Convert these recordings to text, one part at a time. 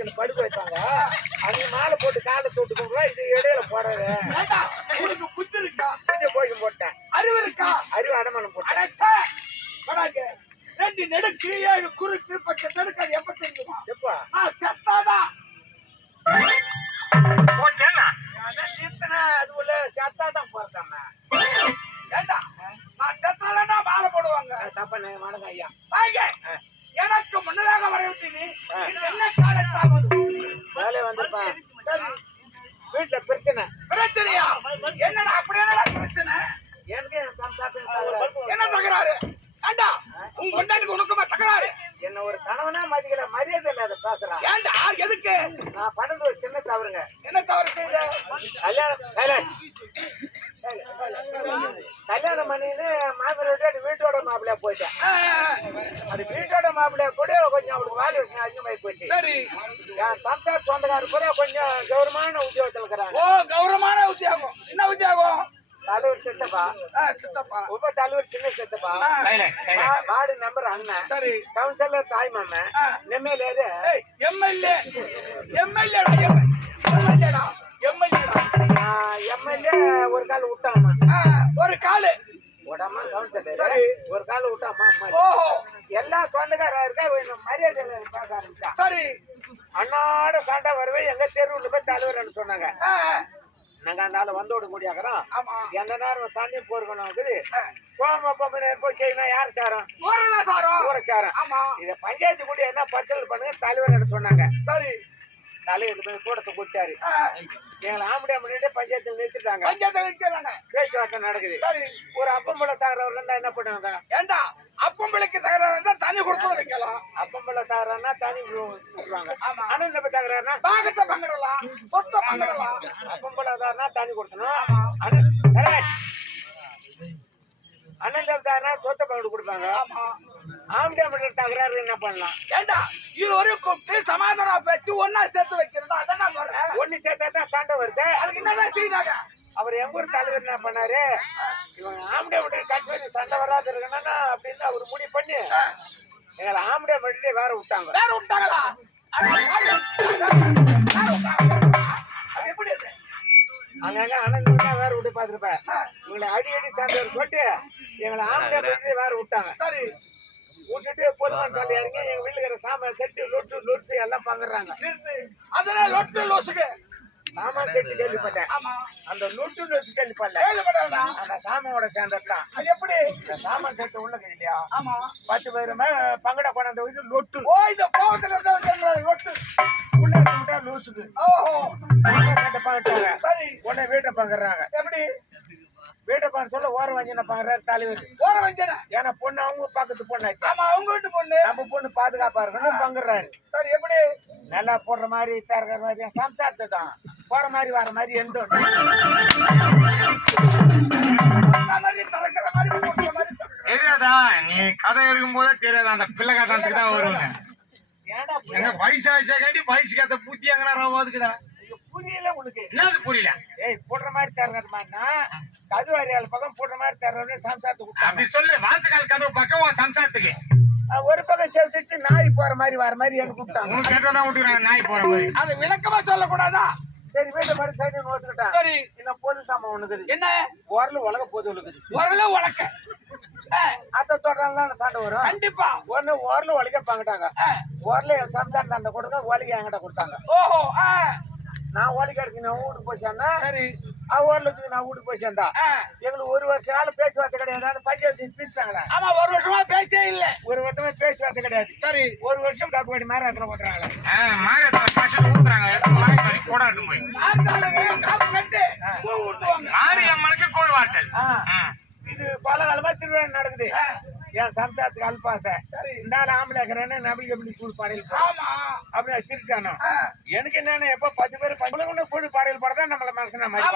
இதுல படுக்க வைப்பாங்க. அவங்க மாலை போட்டு காலை தொட்டு போடுவா. இது இடையில போடுறது. உனக்கு புத்தி இருக்கா? கோயில் போட்டேன். அறிவு இருக்கா? அறிவு அடமானம் போட்டேன். ரெண்டு நெடுக்கு 7 குறுக்கு 10 நெடுக்காது எப்ப தெரியுமா? எப்பா நான் செத்தாதான் போட்டேன்னா அதான் நிறுத்தினா அது உள்ள சத்தாதான் போறதாம. ஏண்டா நான் செத்தாதான் மாலை போடுவாங்க. தப்பா மாடுங்க ஐயா. எனக்கு முன்னதாக வரவிட்டு நீ என்ன காலத்தாவது வேலை வந்துருப்பா. வீட்டுல பிரச்சனை. பிரச்சனையா? என்னடா அப்படி என்னடா பிரச்சனை? எனக்கு என்ன தகராறு? ஏண்டா உன் கொண்டாட்டிக்கு உனக்குமா தகராறு? என்ன ஒரு கணவனா மதிக்கல, மரியாதை இல்லாத பேசுறான். ஏண்டா எதுக்கு? நான் பண்ணது ஒரு சின்ன தவறுங்க. என்ன தவறு செய்த? கல்யாணம் பண்ணின்னு மாப்பிள்ளை விட்டு வீட்டோட மாப்பிள்ளையா போயிட்டேன். அது வீட்டோட மாப்பிள்ளையா கூட கொஞ்சம் அவளுக்கு வேலை விஷயம் அதிகமாகி போச்சு. சரி, என் சம்சார சொந்தக்காரர் கூட கொஞ்சம் கௌரவமான உத்தியோகத்தில் இருக்கிறாங்க. ஓ, கௌரவமான உத்தியோகம். என்ன உத்தியோகம்? தலைவர் சித்தப்பா. சித்தப்பா. உப தலைவர் சின்ன சித்தப்பா. வார்டு நம்பர் அண்ணன். சரி, கவுன்சிலர் தாய் மாமன். எம்எல்ஏ எம்எல்ஏ ஒரு கால் விட்டாமா. ஒரு காலு விடாம கவுன்சிலர் ஒரு கால் விட்டாமா. ஓஹோ, எல்லா சொந்தக்காரா இருக்கா மரியாதை பார்க்க ஆரம்பிச்சா. சரி, அண்ணாட சண்டை வருவே எங்க தெருவுல போய் தலைவர் சொன்னாங்க. நாங்க அந்த ஆளு வந்தோட முடியாக்குறோம். எந்த நேரம் சண்டை போர்க்கணும் இருக்குது. போய் செய்யணும். யாரு சாரம்? ஊரச்சாரம். இத பஞ்சாயத்து கூட என்ன பரிசல் பண்ணுங்க தலைவர் சொன்னாங்க. சரி, தலைவர் போய் கூட்டத்தை கொடுத்தாரு. எங்களை ஆம்படியா பண்ணிட்டு பஞ்சாயத்துல நிறுத்திட்டாங்க. பேச்சுவார்த்தை நடக்குது. ஒரு அப்பம்புள்ள தகராறு இருந்தா என்ன பண்ணுவாங்க? ஏண்டா அப்பம்பளுக்கு தகராறு இருந்தா தனி கொடுத்து வைக்கலாம். அப்பம்புள்ள தகராறுனா தனி கொடுத்துருவாங்க. ஆனா இந்த தகராறுனா பாகத்தை பங்கிடலாம், சொத்தை பங்கிடலாம். அப்பம்புள்ள தகராறுனா தனி கொடுத்தணும். அண்ணன் தகராறுனா சொத்தை பங்கிட்டு கொடுப்பாங்க. ஆம்படியா பண்ணிட்டு தகராறு என்ன பண்ணலாம்? ஏண்டா இது ஒரு கூப்பிட்டு சமாதானம் பேச்சு ஒன்னா சேர்த்து வைக்கிறதா? அதான் சொல்றேன். ஒண்ணு சேர்த்தாதான் சண்டை வருது. அதுக்கு என்னதான் செய்தாங்க? அவர் எங்க ஊர் தலைவர் என்ன பண்ணாரு? இவங்க ஆம்படியா பண்ணிட்டு கட்சி சண்டை வராது இருக்கணும்னா அப்படின்னு அவர் முடிவு பண்ணி எங்களை ஆம்படியா பண்ணிட்டு வேற விட்டாங்க. வேற விட்டாங்களா? எப்படி அங்கங்க அண்ணன் வேற விட்டு பாத்துருப்பேன். இவங்களை அடி சண்டை போட்டு எங்களை ஆம்படியா பண்ணிட்டு வேற விட்டாங்க. சரி, விட்டுட்டு பொதுவான சண்டை இறங்கி எங்க வீட்டுல சாமான் செட்டு லொட்டு லொட்டு எல்லாம் பங்குறாங்க. அதனால லொட்டு லொசுக்கு சாமான் செட்டு கேள்விப்பட்டேன். அந்த லொட்டு லொசு கேள்விப்பட்டேன். அந்த சாமானோட சேர்ந்ததுதான். அது எப்படி? இந்த சாமான் செட்டு உள்ள இல்லையா? 10 பேருமே பங்கட கொண்டாந்து லொட்டு. ஓ, இந்த கோவத்துல லொட்டு உள்ள விட்டா லூசுக்கு. ஓஹோ, பங்கிட்டாங்க. சரி, உடனே வீட்டை பங்குறாங்க. எப்படி வீட்டை பான்னு சொல்ல ஓரம் வஞ்சனை பாக்குறாரு தலைவர். ஓரம் வஞ்சனை? ஏன்னா பொண்ணு அவங்க பக்கத்து பொண்ணாச்சு. அவங்க வீட்டு பொண்ணு, நம்ம பொண்ணு பாதுகாப்பா இருக்கணும் பங்குறாரு. சரி, எப்படி? நல்லா போடுற மாதிரி தரக்கிற மாதிரி சம்சாரத்தை தான் போற மாதிரி வர மாதிரி எந்த தெரியாதா? நீ கதை எடுக்கும் போதே தெரியாதா? அந்த பிள்ளை கதாத்துக்கு தான் வருவாங்க. எங்க வயசு காண்டி வயசு கதை பூத்தி எங்கன்னா புரியல உனக்கு? என்னது புரியல? ஏய், போடுற மாதிரி தர்ற மாதிரினா கதுவாரியால பக்கம் போடுற மாதிரி தர்றவனே சம்சாரத்துக்கு அப்படி சொல்லு. வாசகால் கதவு பக்கம் உன் சம்சாரத்துக்கு ஒரு பக்கம் செலுத்திச்சு நாய் போற மாதிரி வர மாதிரி எனக்கு கூப்பிட்டாங்க. உனக்கு கேட்டதான் விட்டுக்கிறாங்க நாய் போற மாதிரி. அது விளக்கமா சொல்லக்கூடாதா? சரி, வீட்டை மாதிரி சரி நோத்துக்கிட்டான். சரி, இன்னும் பொது சாமான் ஒண்ணுக்குது. என்ன? உரல உலக பொது இருக்குது. உரல உலக்க அத்தை தொடர்ந்தான சண்டை வரும். கண்டிப்பா. ஒண்ணு உரல உலக பாங்கிட்டாங்க. உரல என் சம்சாரம் தண்டை கொடுங்க, ஒலிக்க என்கிட்ட கொடுத்தாங்க. ஓஹோ, நான் ஒலிக்க எடுத்து நான் வீட்டுக்கு போய் சேர்ந்தேன். சரி, ஓரளவுக்கு நான் வீட்டுக்கு போய் சேர்ந்தா எங்களுக்கு 1 வருஷ கால பேச்சுவார்த்தை கிடையாது. பஞ்சாயத்து பிரிச்சாங்களா? ஆமா, 1 வருஷமா பேச்சே இல்ல. 1 வருஷமா பேச்சுவார்த்தை கிடையாது. சரி, 1 வருஷம் காப்பாடி மாறாத்துல போட்டுறாங்களா? மாறாத்துல பசங்க ஊத்துறாங்க. கூட எடுத்து போய் மாரியம்மனுக்கு கூழ் வாட்டல். இது பல காலமா திருவிழா நடக்குது. என் சம்சாரத்துக்கு அல்பாசை. இந்த ஆம்பளை இருக்கிறேன்னு நபிக்கு எப்படி கூழ் பாடையில் அப்படி திருச்சானோ. எனக்கு என்னன்னா எப்ப 10 பேர் கூழ் பாடையில் பாடதான் நம்மள மனசுனா மாதிரி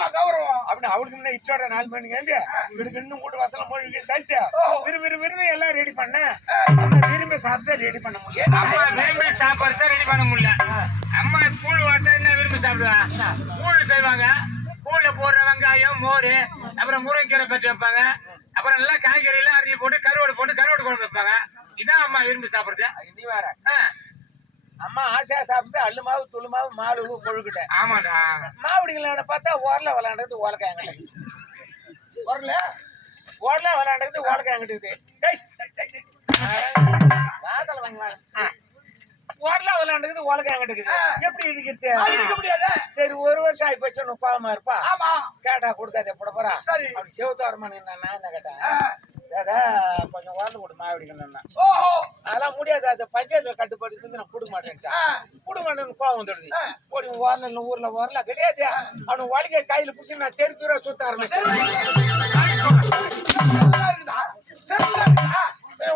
அப்படின்னு அவளுக்கு முன்ன இச்சோட 4 மணிக்கு வந்து இவருக்கு இன்னும் கூட வசலம் போய் தள்ளிட்டு விரும்பி எல்லாம் ரெடி பண்ண. விரும்பி சாப்பிட்டா ரெடி பண்ண முடியும். அம்மா விரும்பி சாப்பிட்றத ரெடி பண்ண முடியல. அம்மா கூழ் வாட்டா என்ன விரும்பி சாப்பிடுவா? கூழ் செய்வாங்க. கூழ்ல போடுற வெங்காயம், மோர், அப்புறம் முருங்கைக்கீரை பற்றி வைப்பாங்க. அப்புறம் நல்லா காய்கறி எல்லாம் அரிஞ்சு போட்டு கருவாடு குழம்பு வைப்பாங்க. இதான் அம்மா விரும்பி சாப்பிடுறது. நீ வேற அம்மா ஆசையா சாப்பிட்டு அள்ளு மாவு துளு மாவு மாடு கொழுக்கிட்டேன் ஆமாடா. மாவடிங்களான பார்த்தா ஓரல விளையாண்டது ஓலக்காய் வரல ஓரல விளையாண்டது ஓலக்காய் எங்கிட்டு வாதல வாங்கி ஓரல விளையாண்டது ஓலக்காய் எங்கிட்டு எப்படி இருக்க இருக்கிறது முடியாது. சரி ஒரு வருஷம் ஆகி போச்சு கோவமா இருப்பா ஆமா கேட்டா கொடுக்காதே போட போறா சரி. அப்படி செவத்தாரமான நான் என்ன கேட்டேன் ஏதா கொஞ்சம் உரண்டு கொடு மாவடிக்கணும்னா ஓஹோ அதெல்லாம் முடியாது அது பஞ்சாயத்துல கட்டுப்பாடு நான் கொடுக்க மாட்டேன்ட்டேன் கொடுக்க மாட்டேன்னு கோவம் வந்துடுது போடி ஓரல ஊர்ல ஓரல கிடையாது அவனு வலிக்க கையில புடிச்சு நான் தெரு தூர சுத்த ஆரம்பிச்சேன் நல்லா இருக்குதா சரியா இருக்குதா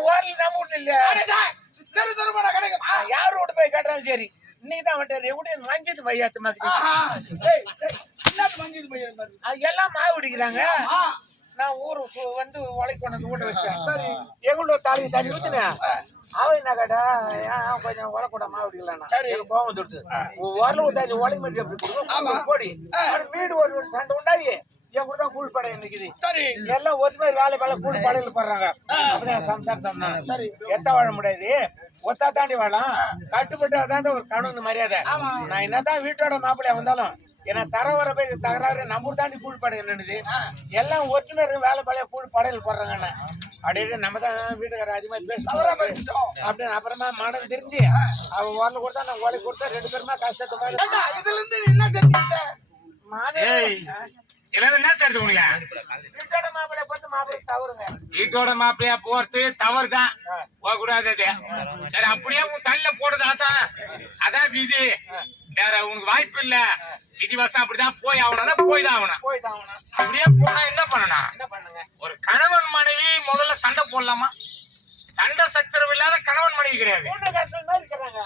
ஓரல நம்ம வீட்டு இல்ல சரி தருமாடா கிடைக்கும் யார் வீட்டு போய் கேட்டாலும் சரி இன்னைக்கு தான் வந்துட்டாரு எப்படி மஞ்சத்து மையாத்து மாதிரி டேய் என்ன மஞ்சள் பையன் பாரு எல்லாம் மாவடிக்கிறாங்க ஆ நான் ஊரு வந்து உழைக்கு கொண்டு வந்து வீட்டை வச்சேன் சரி எங்களோட தலையை தண்ணி ஊத்துனேன் அவன் என்ன கேட்டா ஏன் கொஞ்சம் உழக்கூட மாவடிக்கலாம் சரி கோவம் வந்துடுது உரல ஊத்தாச்சு உழைக்கு மட்டும் எப்படி போடி வீடு ஒரு சண்டை உண்டாயி என் கூட தான் கூழ் படை நிக்குது சரி எல்லாம் ஒரு மாதிரி வேலை கூழ் படையில போடுறாங்க அப்படியே சம்சாரம் சரி எத்த வாழ முடியாது ஒத்தா தாண்டி வாழலாம் கட்டுப்பட்டு அதான் ஒரு கணவன் மரியாதை நான் என்னதான் வீட்டோட மாப்பிள்ளையா வந்தாலும் ஏன்னா தர வர போய் தகராறு நம்ம தாண்டி கூழ் படை என்னது எல்லாம் ஒற்றுமை வேலை பழைய கூழ் படையில போடுறாங்கன்னு அப்படியே நம்ம தான் வீட்டுக்கார அதிகமா பேசுறோம் அப்படின்னு அப்புறமா மனம் தெரிஞ்சு அவ ஓரல கொடுத்தா நான் ஓலை கொடுத்தா 2 பேருமா கஷ்டத்தை இதுல இருந்து நீ என்ன தெரிஞ்சுக்கிட்ட என்ன தெரியுது உனக்கு? வீட்டோட மாப்பிள்ளைய பார்த்து மாப்பிள்ளை தவறுங்க வீட்டோட மாப்பிள்ளையா போறது தவறுதான் போகக்கூடாது. சரி அப்படியே உன் தள்ள போடுதாதான் அதான் விதி. வேற உனக்கு வாய்ப்பு இல்ல. விதிவசம் அப்படிதான் போய் ஆகணும் போய் தான் ஆகணும். அப்படியே போனா என்ன பண்ணணும்? என்ன பண்ணுங்க ஒரு கணவன் மனைவி முதல்ல சண்டை போடலாமா? சண்டை சச்சரவு இல்லாத கணவன் மனைவி கிடையாது. இருக்கிறாங்க